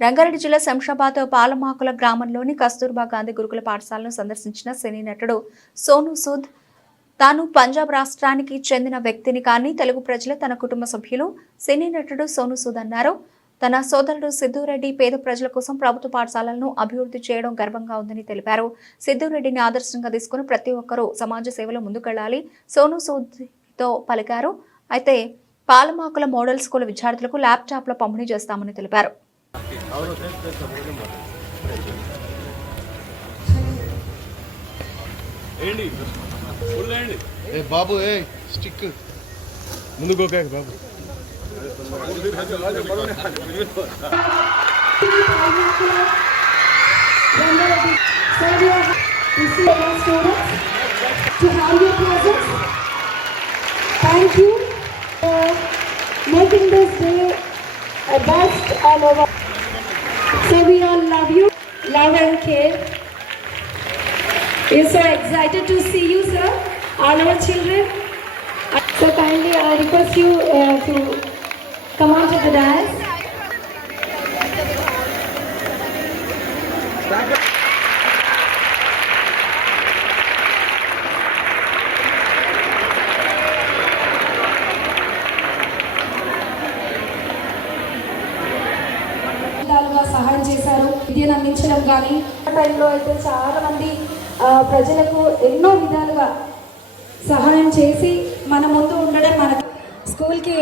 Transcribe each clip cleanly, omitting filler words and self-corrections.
రంగారెడ్డి జిల్లా శంషాబాద్ పాలమాకుల గ్రామంలోని కస్తూర్బా గాంధీ గురుకుల పాఠశాలను సందర్శించిన సినీ నటుడు సోనూ సూద్ తాను పంజాబ్ రాష్ట్రానికి చెందిన వ్యక్తిని కానీ తెలుగు ప్రజలు తన కుటుంబ సభ్యులు సినీ నటుడు సోనూ సూద్ అన్నారు. తన సోదరుడు సిద్ధురెడ్డి పేద ప్రజల కోసం ప్రభుత్వ పాఠశాలలను అభివృద్ధి చేయడం గర్వంగా ఉందని తెలిపారు. సిద్ధురెడ్డిని ఆదర్శంగా తీసుకుని ప్రతి ఒక్కరూ సమాజ సేవలో ముందుకెళ్లాలి సోనూ సూద్తో పలికారు. అయితే పాలమాకుల మోడల్ స్కూల్ విద్యార్థులకు ల్యాప్టాప్ల పంపిణీ చేస్తామని తెలిపారు. బాబు స్టిక్ ముందుకు బాబు Thank you for making this day a best all over. So we all love you, love and care. We are so excited to see you, sir, all our children. So kindly I request you to come on to the dais. సహాయం చేశారు. విద్యను అందించడం కానీ టైంలో అయితే చాలా మంది ప్రజలకు ఎన్నో విధాలుగా సహాయం చేసి మన ముందు ఉండడం మన స్కూల్కి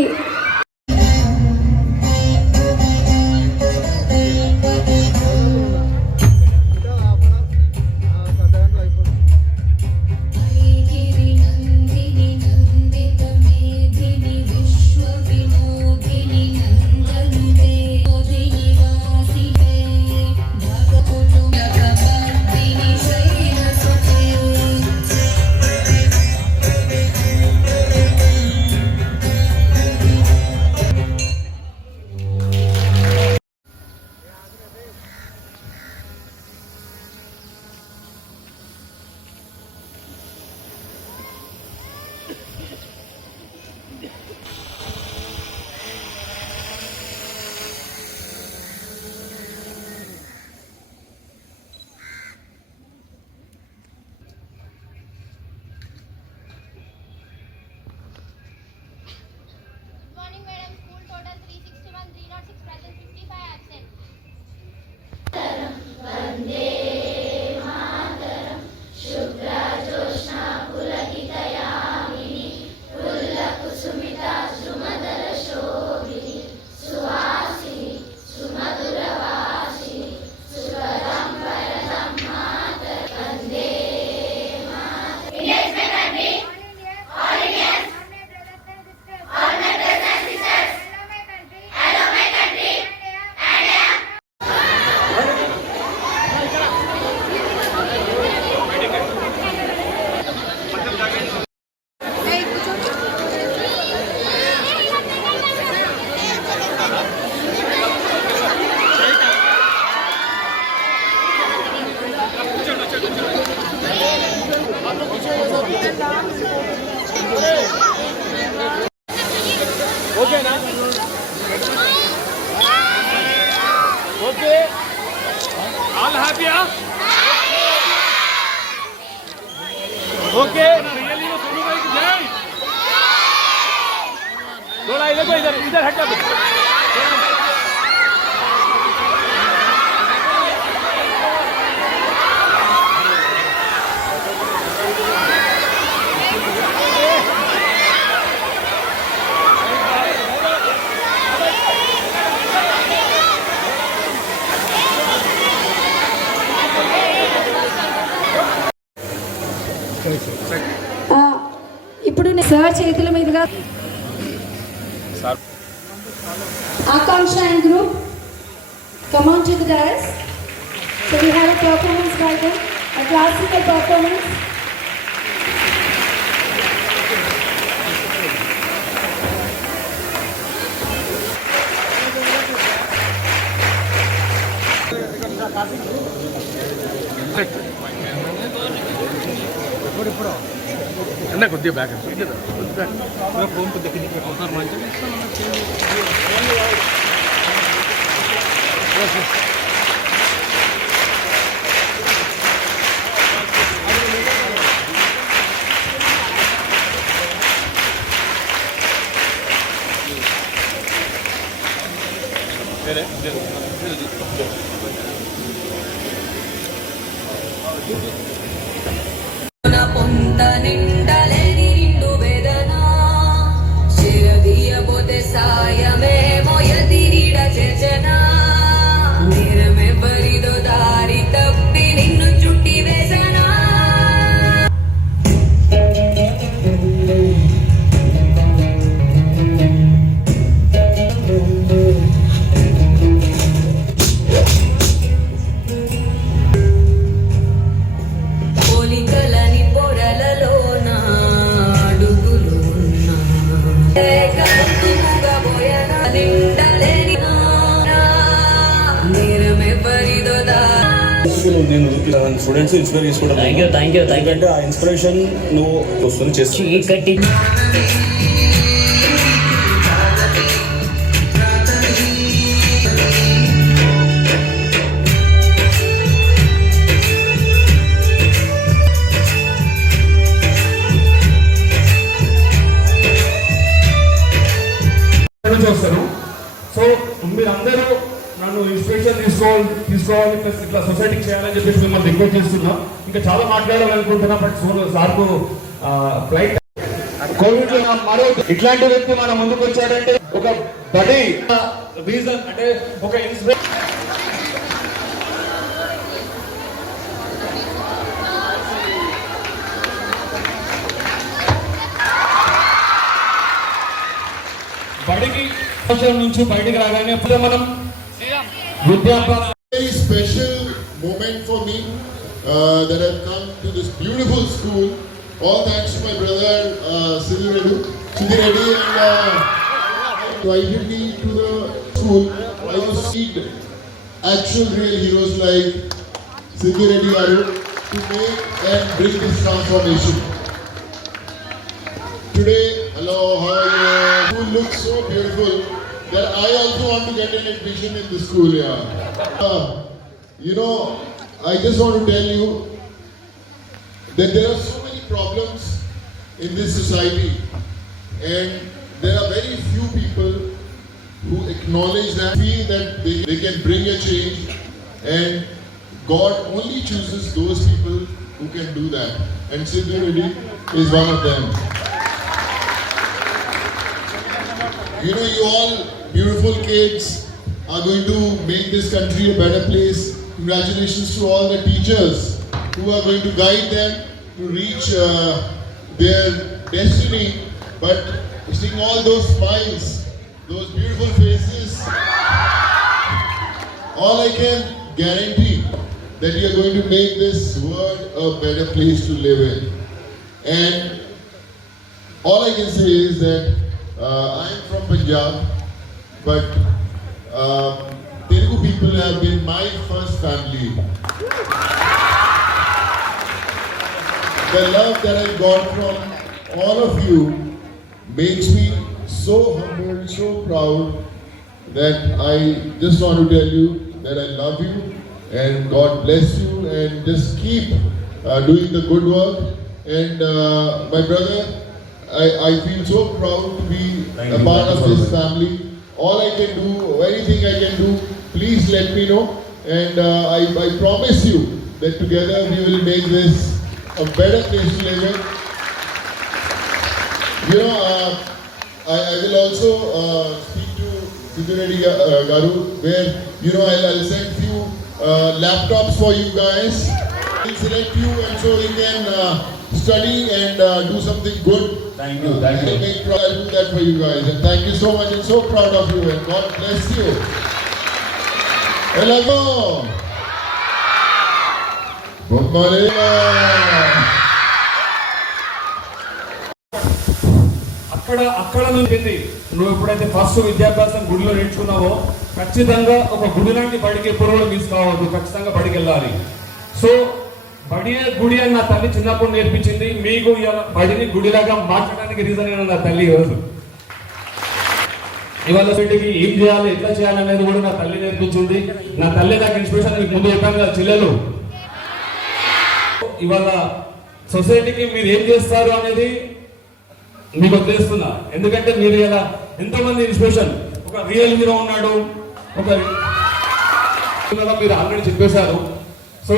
ఓకేనా? ఓకే, ఆల్ హ్యాపీయా? ఓకే, रियली वो सोनू भाई की जय। थोड़ा इधर को, इधर हट जा। ఇప్పుడు సార్ చేతుల మీదుగా Akanksha and group come on to the dais. So we have a performance by them, a classical performance. అన్న కొద్దిగా బ్యాక్ ఫోన్ కొద్దిగా పొంత నిండలేని నిండు వేదన శిరదీయబోతే సాయమే మొయతిరిడ చేర్చన నిరమెవ్వరిదో దారి తప్పి నిన్ను చుట్టి వేసనా పోలికలని పొరలలోన అడుగులు ఉన్నా కలుపుగా పోయన నిండలేని నిరమెవ్వరిదో నేను స్టూడెంట్స్ ఇన్స్పైర్ చేసుకోవడం థ్యాంక్ యూ ఎందుకంటే ఆ ఇన్స్పిరేషన్ నువ్వు వస్తుంది చేస్తూ చీకటి వస్తాను. సో మీరందరూ నన్ను ఇన్స్పిరేషన్ తీసుకోవాలి ప్లస్ ఇట్లా సొసైటీకి చేయాలని చెప్పేసి మిమ్మల్ని రిక్వెస్ట్ చేస్తున్నా. ఇంకా చాలా మాట్లాడాలనుకుంటున్నా బట్ సార్కు ఫ్లైట్ కోవిడ్ లో మరో ఇట్లాంటి వ్యక్తి మన ముందుకు వచ్చాడంటే ఒక బడి రీజన్ అంటే ఒక ఇన్స్పిరేషన్. బడికి సంవత్సరం నుంచి బయటికి రాగానే మనం విద్యాభ్యాసం Very special moment for me that I've come to this beautiful school. All thanks to my brother Siddhi Reddy invited me to the school. I was see actual real heroes like Siddhi Reddy Garu to make and bring this transformation. Today, hello, how are you? School looks so beautiful that I also want to get an admission in the school. I just want to tell you that there are so many problems in this society, and there are very few people who acknowledge that, feel that they can bring a change, and God only chooses those people who can do that. And Siddhi Reddy is one of them. You all beautiful kids are going to make this country a better place. Congratulations to all the teachers who are going to guide them to reach their destiny. But seeing all those smiles, those beautiful faces, all I can guarantee that you are going to make this world a better place to live in. And all I can say is that I am from Punjab, but Telugu people have been my first family. The love that I got from all of you makes me so humble, so proud that I just want to tell you that I love you and God bless you, and just keep doing the good work. And my brother, I feel so proud to be a part of this family. All I can do, anything I can do, please let me know. And I promise you that together we will make this a better place to live in. I will also speak to Siddhi Reddy Garu, where I'll send few laptops for you guys. I'll select you, and so you can study and do something good. Thank you. I'll do that for you guys, and thank you so much, and so proud of you, and God bless you. Hello. Good morning. అక్కడ నుంచి నువ్వు ఎప్పుడైతే ఫస్ట్ విద్యాభ్యాసం గుడిలో నేర్చుకున్నావో ఖచ్చితంగా ఒక గుడి లాంటి బడికి ఎప్పుడు మిస్ కావద్దు, ఖచ్చితంగా బడికి వెళ్ళాలి. సో గుడి అని నా తల్లి చిన్నప్పుడు నేర్పించింది. మీకు బడిని గుడిలాగా మార్చడానికి రీజన్ అయినా నా తల్లి ఈరోజు. ఇవాళ సొసైటీకి ఏం చేయాలి, ఎట్లా చేయాలి అనేది కూడా నా తల్లి నేర్పించింది. నా తల్లి నాకు ఇన్స్పిరేషన్. మీకు ముందు చెప్పాను కదా చెల్లెలు. ఇవాళ సొసైటీకి మీరు ఏం చేస్తారు అనేది మీకు వదిలేస్తున్నా. ఎందుకంటే మీరు ఇలా ఎంతో మంది ఇన్స్పిరేషన్. ఒక రియల్ హీరో ఉన్నాడు, ఒక మీరు ఆల్రెడీ చెప్పేశారు. సో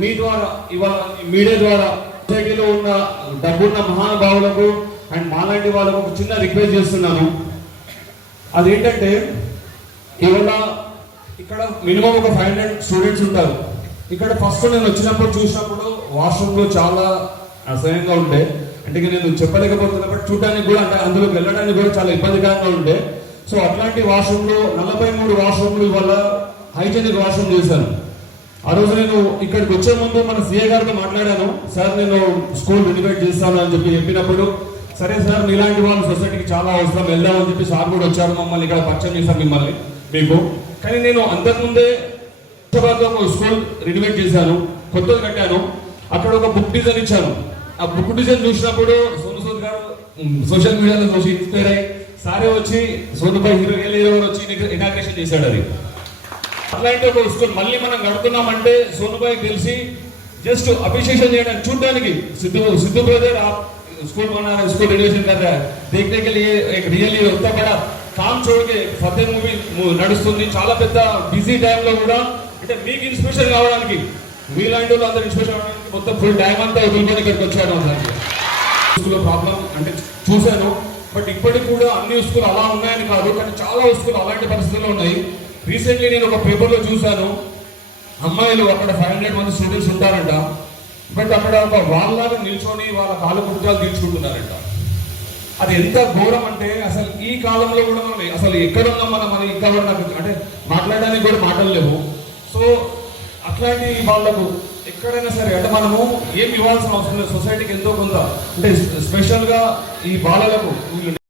మీ ద్వారా ఇవాళ మీడియా ద్వారా సొసైటీలో ఉన్న డబ్బున్న మహానుభావులకు అండ్ మాలాంటి వాళ్ళకు ఒక చిన్న రిక్వెస్ట్ చేస్తున్నాను. అదేంటంటే ఇవాళ ఇక్కడ మినిమం ఒక 500 స్టూడెంట్స్ ఉంటారు. ఇక్కడ ఫస్ట్ నేను వచ్చినప్పుడు చూసినప్పుడు వాష్రూమ్లో చాలా అసహ్యంగా ఉండే. అంటే నేను చెప్పలేకపోతున్నా, బట్ చూడడానికి కూడా అంటే అందులోకి వెళ్ళడానికి కూడా చాలా ఇబ్బందికరంగా ఉండే. సో అట్లాంటి వాష్రూమ్లో 43 వాష్రూమ్లు ఇవాళ హైజెనిక్ వాష్రూమ్ చేశాను. ఆ రోజు నేను ఇక్కడికి వచ్చే ముందు మన సీఏ గారితో మాట్లాడాను. సార్ నేను స్కూల్ రెనోవేట్ చేస్తాను అని చెప్పినప్పుడు, సరే సార్ మీలాంటి వాళ్ళు సొసైటీకి చాలా అవసరం, వెళ్దామని చెప్పి సార్ కూడా వచ్చారు. మమ్మల్ని ఇక్కడ పరిచయం చేశారు మిమ్మల్ని మీకు. కానీ నేను అంతకుముందే ఒక స్కూల్ రెనోవేట్ చేశాను, కొత్తది కట్టాను. అక్కడ ఒక బుక్ డిజైన్ ఇచ్చాను. ఆ బుక్ డిజైన్ చూసినప్పుడు సోను సూద్ గారు సోషల్ మీడియాలో చూసి ఇన్స్పైర్ అయ్యి సారే వచ్చి సోనుపై హీరో వచ్చి ఇనాగ్రేషన్ చేశాడు. అది అట్లాంటి ఒక స్కూల్ మళ్ళీ మనం కడుతున్నామంటే సోనుపై తెలిసి జస్ట్ అప్రిషియేషన్ చేయడానికి చూడడానికి सिद्धू ब्रदर आप स्कूल बना रहे, स्कूल रिनोवेशन कर रहा है, देखने के लिए एक रियली उतना बड़ा काम छोड़ के फतेह मूवी నడుస్తుంది. చాలా పెద్ద బిజీ టైంలో కూడా అంటే మీకు ఇన్స్పిరేషన్ కావడానికి, మీలాంటి వాళ్ళు అందరూ ఇన్స్పిరేషన్ అవ్వడానికి మొత్తం ఫుల్ టైం అంతా వదులుకొని ఇక్కడికి వచ్చాను. స్కూల్లో ప్రాబ్లం అంటే చూశాను. బట్ ఇప్పటికి కూడా అన్ని స్కూల్ అలా ఉన్నాయని కాదు, కానీ చాలా స్కూల్ అలాంటి పరిస్థితుల్లో ఉన్నాయి. రీసెంట్లీ నేను ఒక పేపర్లో చూశాను, అమ్మాయిలు అక్కడ 500 మంది స్టూడెంట్స్ ఉంటారంట. బట్ అక్కడ ఒక వాళ్ళలాగా నిల్చొని వాళ్ళ కాలు కుర్చాలు తీర్చుకుంటున్నారంట. అది ఎంత ఘోరం అంటే అసలు ఈ కాలంలో కూడా మనం అసలు ఎక్కడున్నాం మనం అని ఇంకా నాకు అంటే మాట్లాడడానికి కూడా మాటలు లేవు. సో అట్లాంటి వాళ్ళకు ఎక్కడైనా సరే అంటే మనము ఏం ఇవ్వాల్సిన అవసరం లేదు. సొసైటీకి ఎంతో కొంత అంటే స్పెషల్గా ఈ బాలలకు